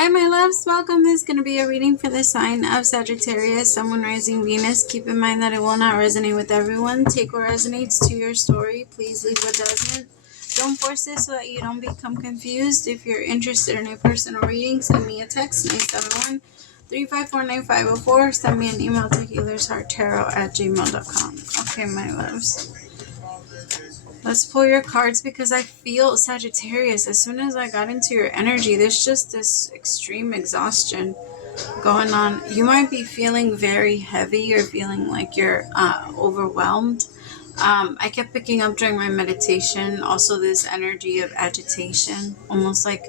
Hi, my loves. Welcome. This is going to be a reading for the sign of Sagittarius, Sun, Moon, Rising, Venus. Keep in mind that it will not resonate with everyone. Take what resonates to your story. Please leave what doesn't. Don't force it so that you don't become confused. If you're interested in a personal reading, send me a text, 971-354-9504. Send me an email to HealersHeartTarot@gmail.com. Okay, my loves. Let's pull your cards because I feel, Sagittarius, as soon as I got into your energy, there's just this extreme exhaustion going on. You might be feeling very heavy or feeling like you're overwhelmed. I kept picking up during my meditation also this energy of agitation, almost like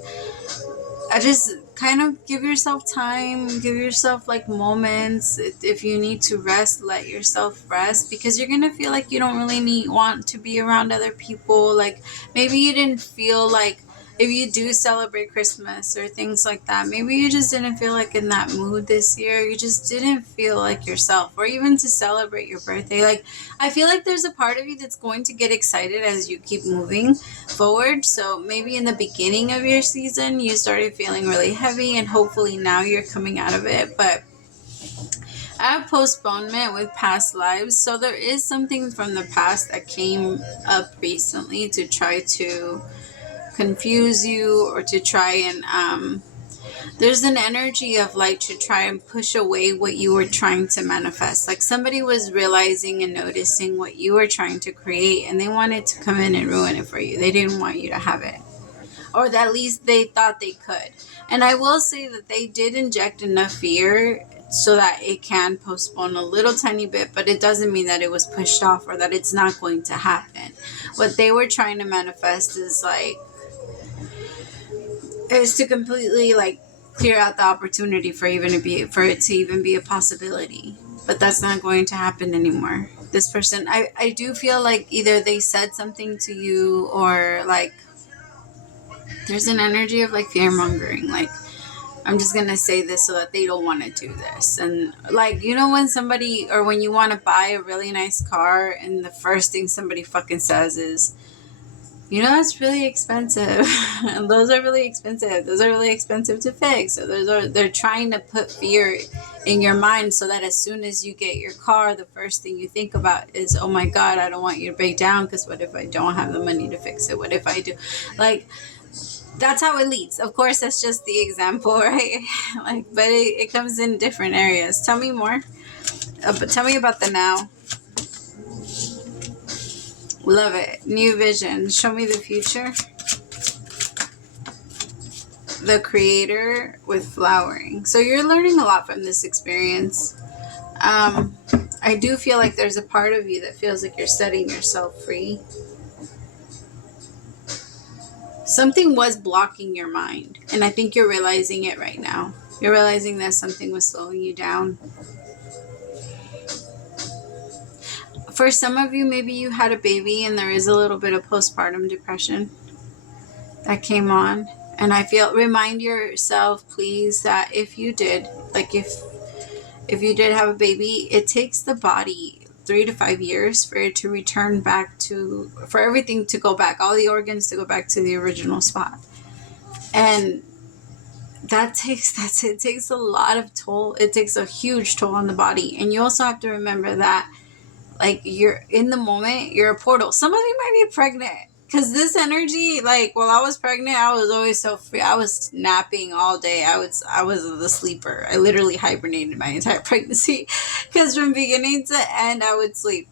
I just kind of give yourself time, give yourself like moments. If you need to rest, let yourself rest, because you're going to feel like you don't really want to be around other people. Like maybe you didn't feel like, if you do celebrate Christmas or things like that, maybe you just didn't feel like in that mood this year. You just didn't feel like yourself, or even to celebrate your birthday. Like I feel like there's a part of you that's going to get excited as you keep moving forward. So maybe in the beginning of your season you started feeling really heavy, and hopefully now you're coming out of it. But I have postponement with past lives, so there is something from the past that came up recently to try to confuse you, or to try and there's an energy of like to try and push away what you were trying to manifest. Like somebody was realizing and noticing what you were trying to create, and they wanted to come in and ruin it for you. They didn't want you to have it, or at least they thought they could. And I will say that they did inject enough fear so that it can postpone a little tiny bit, but it doesn't mean that it was pushed off or that it's not going to happen. What they were trying to manifest is to completely like clear out the opportunity for it to even be a possibility. But that's not going to happen anymore. This person, I do feel like either they said something to you, or like there's an energy of like fear mongering. Like, I'm just gonna say this so that they don't want to do this. And like, you know, when somebody, or when you want to buy a really nice car and the first thing somebody fucking says is, you know, that's really expensive. And those are really expensive. Those are really expensive to fix. So they're trying to put fear in your mind so that as soon as you get your car, the first thing you think about is, oh my God, I don't want you to break down, because what if I don't have the money to fix it? What if I do? Like, that's how it leads. Of course, that's just the example, right? Like, but it comes in different areas. Tell me more. But tell me about the now. Love it. New vision. Show me the future. The creator with flowering. So you're learning a lot from this experience. I do feel like there's a part of you that feels like you're setting yourself free. Something was blocking your mind, and I think you're realizing it right now. You're realizing that something was slowing you down. For some of you, maybe you had a baby and there is a little bit of postpartum depression that came on. And I feel, remind yourself, please, that if you did, like if you did have a baby, it takes the body 3 to 5 years for it to return back to, for everything to go back, all the organs to go back to the original spot. And it takes a lot of toll. It takes a huge toll on the body. And you also have to remember that, like, you're in the moment, you're a portal. Some of you might be pregnant, because this energy, like, while I was pregnant, I was always so free. I was napping all day. I was the sleeper. I literally hibernated my entire pregnancy, because from beginning to end I would sleep.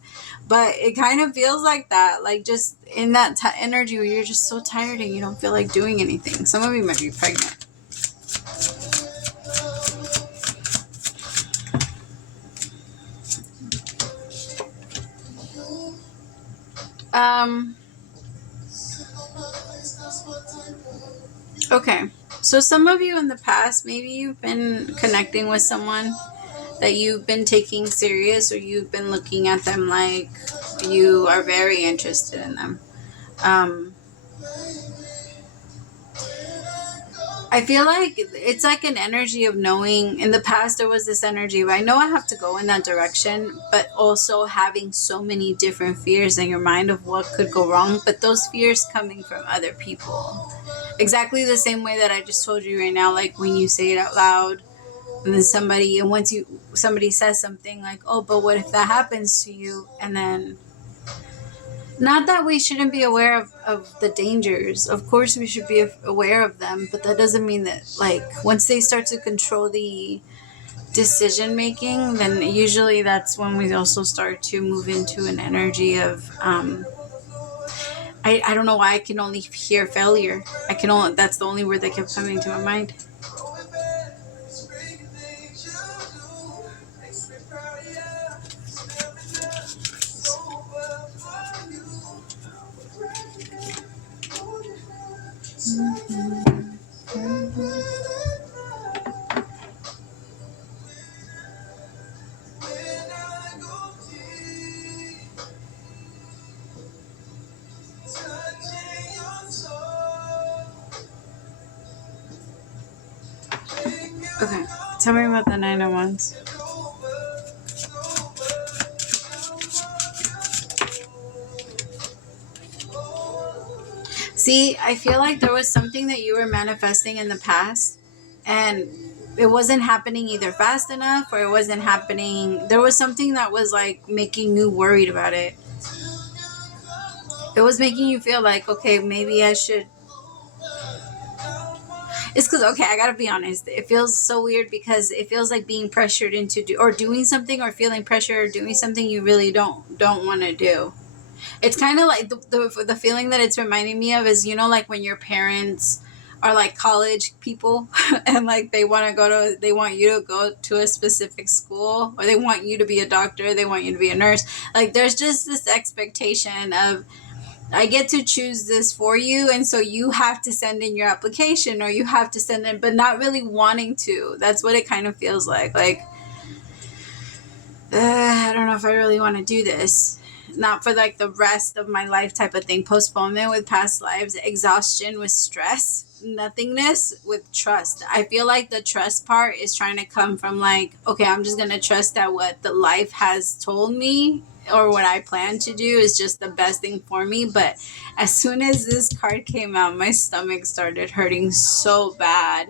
But it kind of feels like that, like just in that energy where you're just so tired and you don't feel like doing anything. Some of you might be pregnant. Okay, so some of you in the past, maybe you've been connecting with someone that you've been taking serious, or you've been looking at them like you are very interested in them. I feel like it's like an energy of knowing. In the past, there was this energy of, I know I have to go in that direction, but also having so many different fears in your mind of what could go wrong. But those fears coming from other people. Exactly the same way that I just told you right now, like when you say it out loud, and then somebody says something like, oh, but what if that happens to you? And then, not that we shouldn't be aware of the dangers. Of course, we should be aware of them, but that doesn't mean that, like, once they start to control the decision making, then usually that's when we also start to move into an energy of, I don't know why I can only hear failure. That's the only word that kept coming to my mind. Okay, tell me about the Nine of Wands. See, I feel like there was something that you were manifesting in the past, and it wasn't happening either fast enough, or it wasn't happening. There was something that was like making you worried about it. It was making you feel like, okay, maybe I should. It's because, okay, I gotta be honest. It feels so weird because it feels like being pressured into doing something, or feeling pressure, or doing something you really don't want to do. It's kind of like the feeling that it's reminding me of is, like when your parents are like college people and like they want you to go to a specific school, or they want you to be a doctor, they want you to be a nurse. Like there's just this expectation of, I get to choose this for you, and so you have to send in your application, or you have to send in, but not really wanting to. That's what it kind of feels like. Like, I don't know if I really want to do this. Not for like the rest of my life type of thing. Postponement with past lives, exhaustion with stress, nothingness with trust. I feel like the trust part is trying to come from like, okay, I'm just going to trust that what the life has told me or what I plan to do is just the best thing for me. But as soon as this card came out, my stomach started hurting so bad.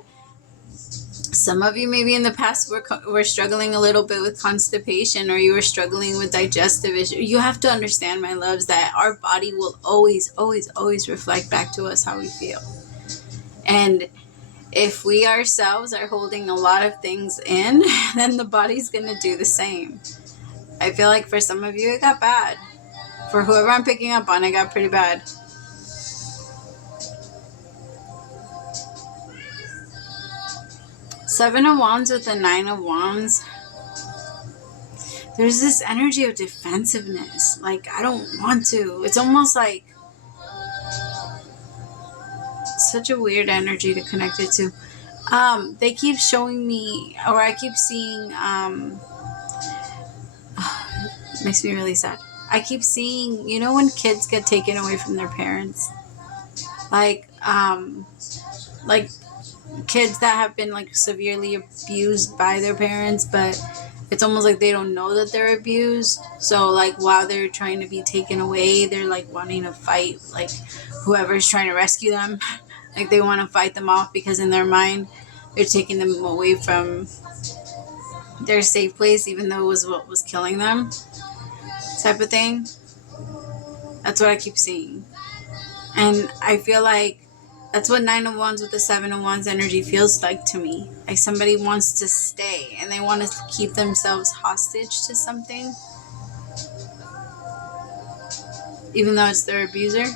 Some of you maybe in the past were struggling a little bit with constipation, or you were struggling with digestive issues. You have to understand, my loves, that our body will always, always, always reflect back to us how we feel. And if we ourselves are holding a lot of things in, then the body's going to do the same. I feel like for some of you, it got bad. For whoever I'm picking up on, it got pretty bad. Seven of Wands with the Nine of Wands. There's this energy of defensiveness. Like, I don't want to. It's almost like such a weird energy to connect it to. They keep showing me, or I keep seeing, makes me really sad. I keep seeing, when kids get taken away from their parents, like kids that have been like severely abused by their parents, but it's almost like they don't know that they're abused. So like while they're trying to be taken away, they're like wanting to fight like whoever's trying to rescue them. Like they want to fight them off because in their mind they're taking them away from their safe place, even though it was what was killing them, type of thing. That's what I keep seeing. And I feel like that's what Nine of Wands with the Seven of Wands energy feels like to me. Like somebody wants to stay and they want to keep themselves hostage to something, even though it's their abuser.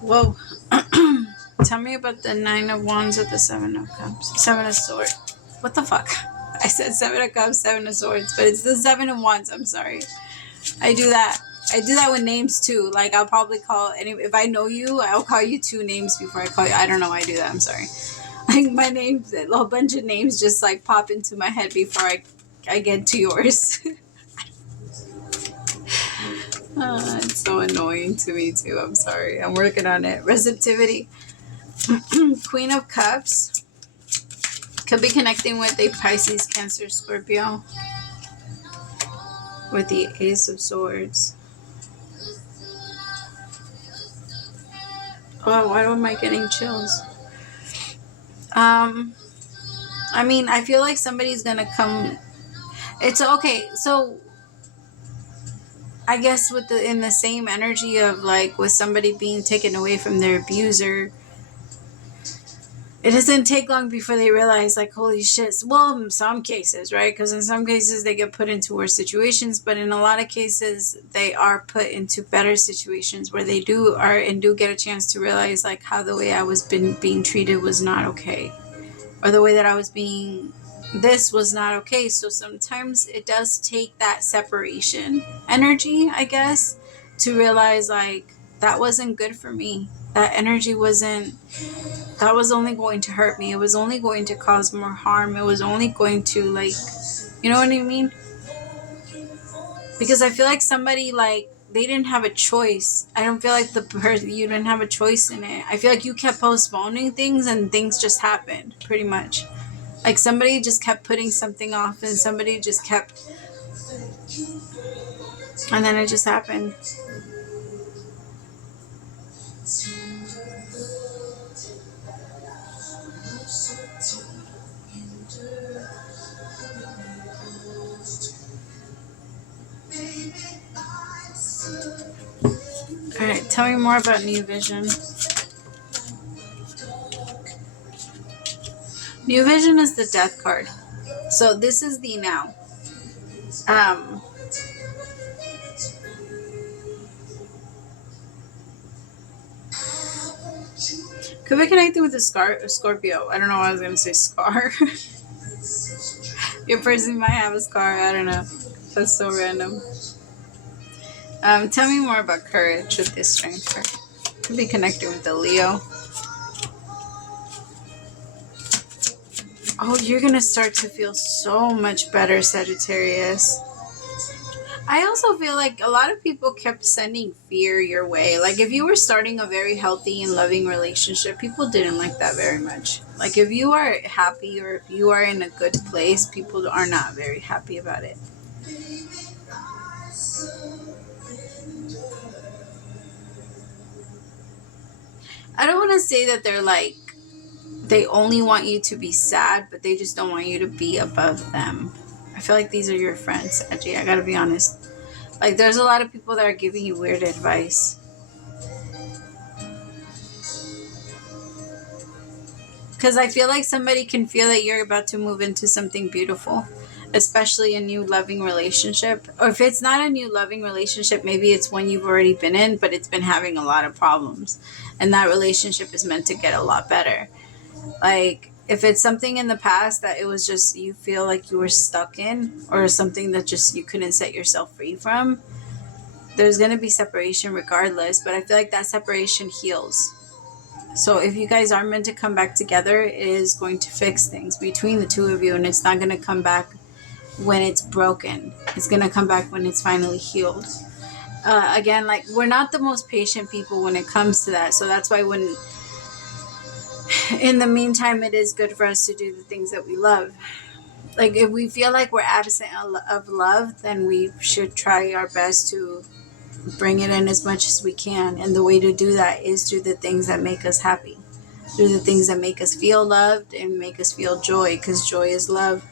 Whoa. Tell me about the Nine of Wands with the Seven of Cups. Seven of Swords. What the fuck? I said Seven of Cups, Seven of Swords, but it's the Seven of Wands. I'm sorry. I do that with names too. Like I'll probably call if I know you, I'll call you two names before I call you. I don't know why I do that. I'm sorry. Like my names, a whole bunch of names just like pop into my head before I get to yours. It's so annoying to me too. I'm sorry. I'm working on it. Receptivity. Queen of Cups. Could be connecting with a Pisces, Cancer, Scorpio. With the Ace of Swords. Oh, why am I getting chills? I mean, I feel like somebody's gonna come. It's okay. So I guess with in the same energy of like with somebody being taken away from their abuser, it doesn't take long before they realize like, holy shit. Well, in some cases, right? Because in some cases they get put into worse situations, but in a lot of cases they are put into better situations where they do get a chance to realize like how the way I was being treated was not okay, or the way that I was being this was not okay. So sometimes it does take that separation energy, I guess, to realize like that wasn't good for me. That energy that was only going to hurt me. It was only going to cause more harm. It was only going to like, you know what I mean? Because I feel like somebody like they didn't have a choice. I don't feel like you didn't have a choice in it. I feel like you kept postponing things and things just happened pretty much. Like somebody just kept putting something off and somebody just kept, and then it just happened. All right, tell me more about New Vision. New Vision is the Death card. So this is the now. Could be connected with a Scorpio. I don't know why I was going to say scar. Your person might have a scar. I don't know. That's so random. Tell me more about courage with this strength card. Could be connected with the Leo. Oh, you're going to start to feel so much better, Sagittarius. I also feel like a lot of people kept sending fear your way. Like if you were starting a very healthy and loving relationship, people didn't like that very much. Like if you are happy or if you are in a good place, people are not very happy about it. I don't want to say that they're like, they only want you to be sad, but they just don't want you to be above them. I feel like these are your friends, Angie. I gotta be honest. Like there's a lot of people that are giving you weird advice. Because I feel like somebody can feel that you're about to move into something beautiful, especially a new loving relationship. Or if it's not a new loving relationship, maybe it's one you've already been in, but it's been having a lot of problems. And that relationship is meant to get a lot better. Like, if it's something in the past that it was just you feel like you were stuck in, or something that just you couldn't set yourself free from, there's going to be separation regardless. But I feel like that separation heals. So if you guys are meant to come back together, it is going to fix things between the two of you, and it's not going to come back when it's broken. It's going to come back when it's finally healed. Again, like we're not the most patient people when it comes to that. So that's why when, in the meantime, it is good for us to do the things that we love. Like if we feel like we're absent of love, then we should try our best to bring it in as much as we can. And the way to do that is do the things that make us happy. Do the things that make us feel loved and make us feel joy, because joy is love.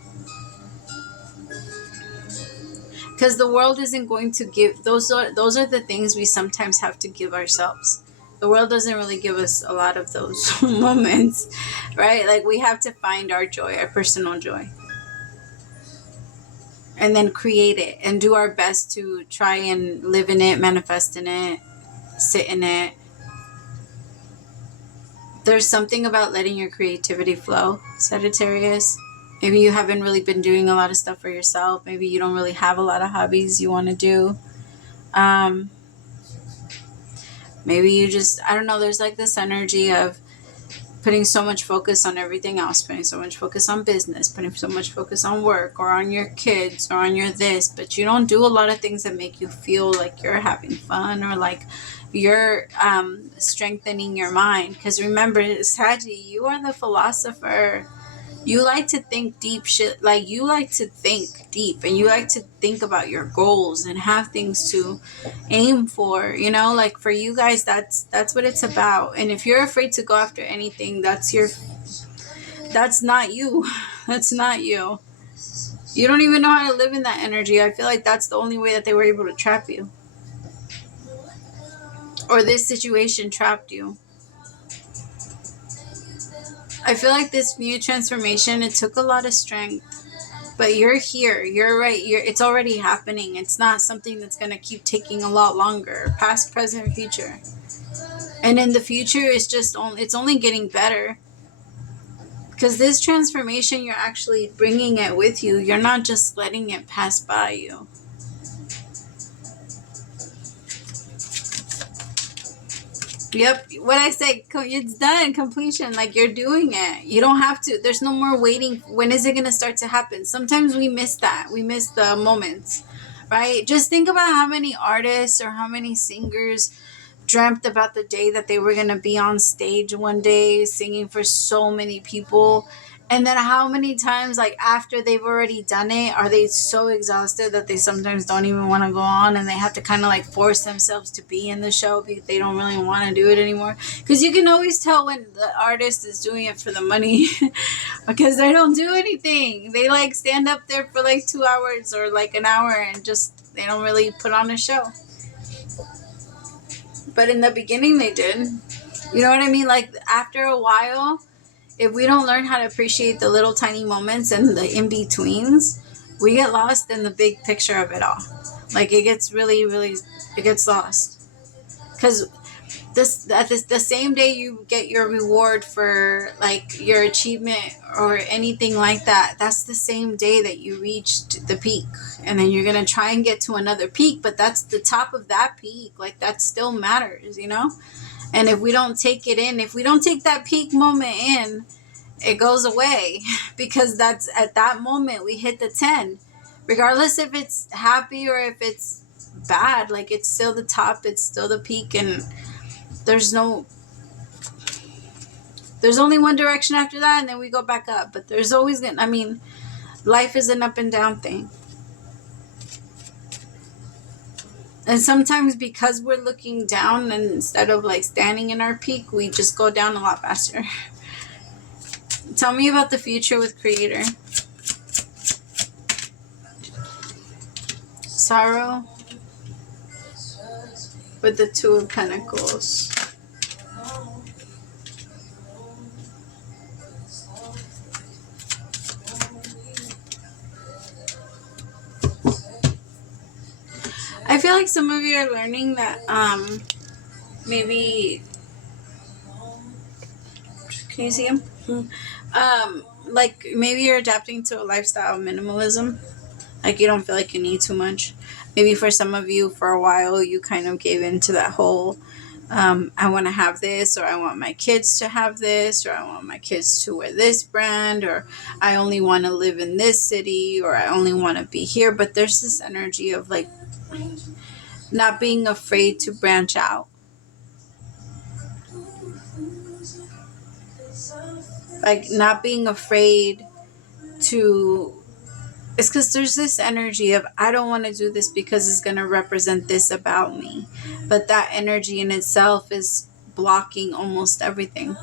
Because the world isn't going to give, those are the things we sometimes have to give ourselves. The world doesn't really give us a lot of those moments, right? Like we have to find our joy, our personal joy. And then create it and do our best to try and live in it, manifest in it, sit in it. There's something about letting your creativity flow, Sagittarius. Maybe you haven't really been doing a lot of stuff for yourself. Maybe you don't really have a lot of hobbies you want to do. Maybe you just, I don't know, there's like this energy of putting so much focus on everything else, putting so much focus on business, putting so much focus on work or on your kids or on your this, but you don't do a lot of things that make you feel like you're having fun or like you're strengthening your mind. Because remember, Saggy, you are the philosopher. You like to think deep shit. Like, you like to think deep and you like to think about your goals and have things to aim for, you know, like for you guys, that's what it's about. And if you're afraid to go after anything, that's not you. That's not you. You don't even know how to live in that energy. I feel like that's the only way that they were able to trap you, or this situation trapped you. I feel like this new transformation, it took a lot of strength, but you're here. You're right. It's already happening. It's not something that's going to keep taking a lot longer. Past, present, future. And in the future, it's only getting better. Because this transformation, you're actually bringing it with you. You're not just letting it pass by you. Yep, what I say, it's done, completion. Like, you're doing it. You don't have to. There's no more waiting. When is it going to start to happen? Sometimes we miss that. We miss the moments, right? Just think about how many artists or how many singers dreamt about the day that they were going to be on stage one day singing for so many people. And then how many times, like, after they've already done it, are they so exhausted that they sometimes don't even want to go on, and they have to kind of like force themselves to be in the show because they don't really want to do it anymore. Because you can always tell when the artist is doing it for the money because they don't do anything. They like stand up there for like 2 hours or like an hour and just, they don't really put on a show. But in the beginning they did. You know what I mean? Like, after a while, if we don't learn how to appreciate the little tiny moments and the in-betweens, we get lost in the big picture of it all. Like, it gets really, really, it gets lost. Because the same day you get your reward for, like, your achievement or anything like that, that's the same day that you reached the peak. And then you're going to try and get to another peak, but that's the top of that peak. Like, that still matters, you know? And if we don't take it in, if we don't take that peak moment in, it goes away, because that's at that moment we hit the 10, regardless if it's happy or if it's bad. Like, it's still the top, it's still the peak, and there's only one direction after that, and then we go back up. But there's always life is an up and down thing. And sometimes because we're looking down, and instead of like standing in our peak, we just go down a lot faster. Tell me about the future with Creator. Sorrow with the Two of Pentacles. I feel like some of you are learning that maybe, can you see him? Like, maybe you're adapting to a lifestyle of minimalism. Like, you don't feel like you need too much. Maybe for some of you, for a while, you kind of gave into that whole, I want to have this, or I want my kids to have this, or I want my kids to wear this brand, or I only want to live in this city, or I only want to be here. But there's this energy of, like, not being afraid to branch out. Like, not being afraid to... It's because there's this energy of, I don't want to do this because it's going to represent this about me. But that energy in itself is blocking almost everything.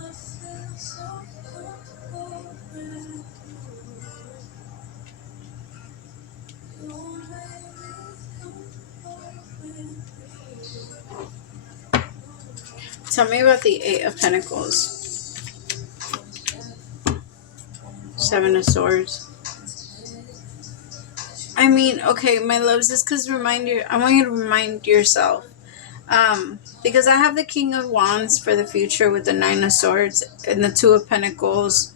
Tell me about the Eight of Pentacles. Seven of Swords. I mean, okay, my loves, this because I want you to remind yourself. Because I have the King of Wands for the future with the Nine of Swords and the Two of Pentacles.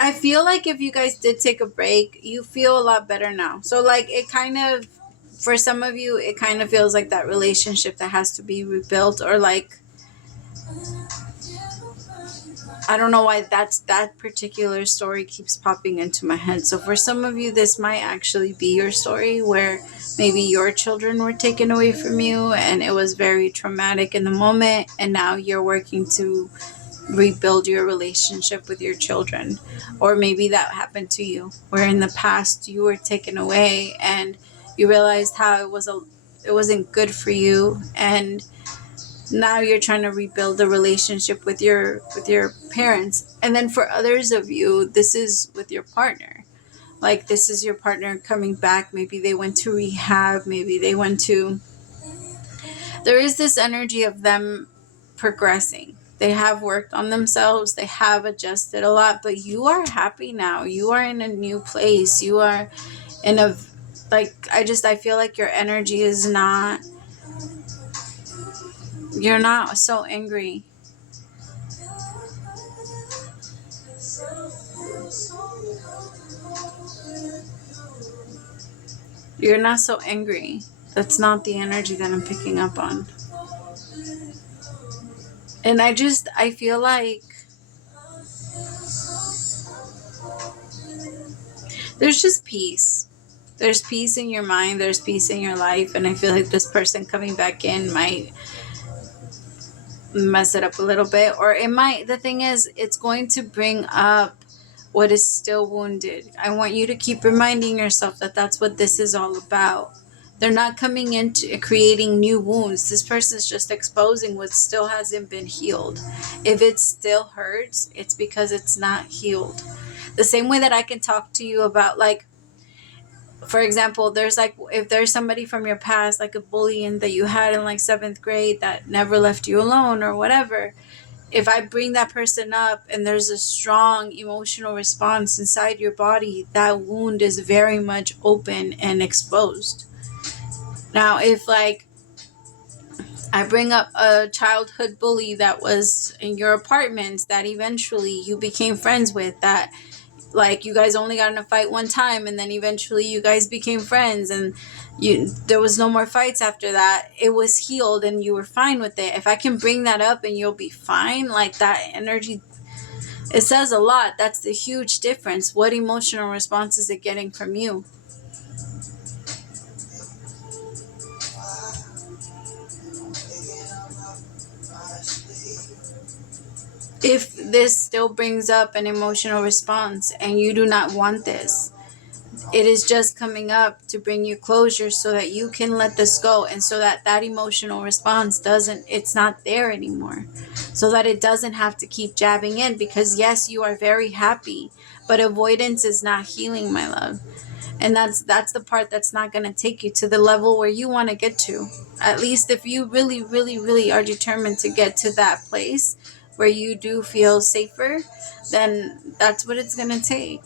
I feel like if you guys did take a break, you feel a lot better now. So, like, it kind of, for some of you, it kind of feels like that relationship that has to be rebuilt, or like I don't know why that particular story keeps popping into my head. So for some of you, this might actually be your story where maybe your children were taken away from you and it was very traumatic in the moment, and now you're working to rebuild your relationship with your children. Or maybe that happened to you where in the past you were taken away and you realized how it wasn't good for you, and now you're trying to rebuild the relationship with your parents. And then for others of you, this is with your partner. Like, this is your partner coming back. Maybe they went to rehab, maybe they went to, there is this energy of them progressing. They have worked on themselves, they have adjusted a lot, but you are happy now. You are in a new place. You are in a, like, I feel like your energy is not, you're not so angry. You're not so angry. That's not the energy that I'm picking up on. And I feel like there's just peace. There's peace in your mind, there's peace in your life, and I feel like this person coming back in might mess it up a little bit, or it might, the thing is, it's going to bring up what is still wounded. I want you to keep reminding yourself that that's what this is all about. They're not coming into creating new wounds. This person's just exposing what still hasn't been healed. If it still hurts, it's because it's not healed. The same way that I can talk to you about, like, for example, there's like, if there's somebody from your past, like a bullying that you had in like 7th grade that never left you alone or whatever, if I bring that person up and there's a strong emotional response inside your body, that wound is very much open and exposed. Now, if like I bring up a childhood bully that was in your apartment that eventually you became friends with, that like you guys only got in a fight one time and then eventually you guys became friends and there was no more fights after that, it was healed and you were fine with it. If I can bring that up and you'll be fine, like that energy, it says a lot. That's the huge difference. What emotional response is it getting from you? If this still brings up an emotional response and you do not want this, it is just coming up to bring you closure so that you can let this go, and so that that emotional response doesn't, it's not there anymore, so that it doesn't have to keep jabbing in. Because yes, you are very happy, but avoidance is not healing, my love. And that's the part that's not going to take you to the level where you want to get to. At least if you really, really, really are determined to get to that place where you do feel safer, then that's what it's going to take.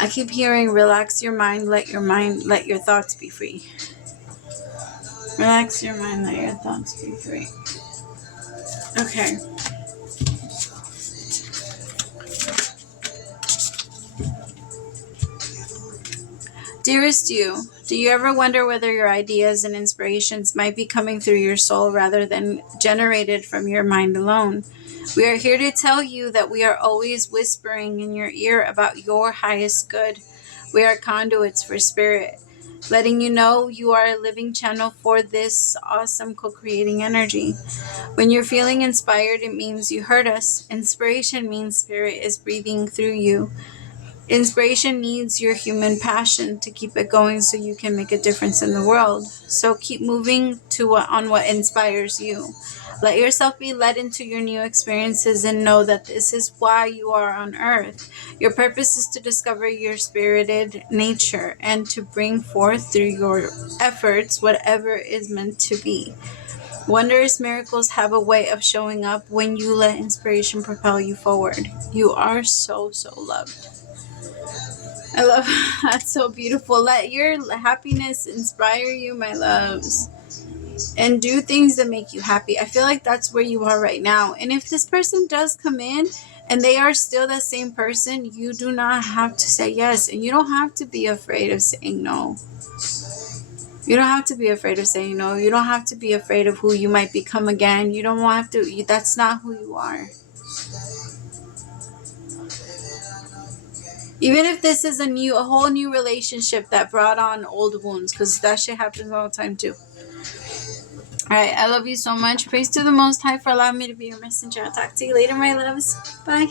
I keep hearing relax your mind, let your thoughts be free. Relax your mind, let your thoughts be free. Okay. Dearest you, do you ever wonder whether your ideas and inspirations might be coming through your soul rather than generated from your mind alone? We are here to tell you that we are always whispering in your ear about your highest good. We are conduits for spirit, letting you know you are a living channel for this awesome co-creating energy. When you're feeling inspired, it means you heard us. Inspiration means spirit is breathing through you. Inspiration needs your human passion to keep it going so you can make a difference in the world. So keep moving on what inspires you. Let yourself be led into your new experiences and know that this is why you are on earth. Your purpose is to discover your spirited nature and to bring forth through your efforts whatever is meant to be. Wondrous miracles have a way of showing up when you let inspiration propel you forward. You are so, so loved. I love that's so beautiful. Let your happiness inspire you, my loves, and do things that make you happy. I feel like that's where you are right now. And if this person does come in and they are still the same person, you do not have to say yes. And you don't have to be afraid of saying no. You don't have to be afraid of saying no. You don't have to be afraid of who you might become again. You don't have to. That's not who you are. Even if this is a whole new relationship that brought on old wounds, because that shit happens all the time too. All right, I love you so much. Praise to the Most High for allowing me to be your messenger. I'll talk to you later, my loves. Bye.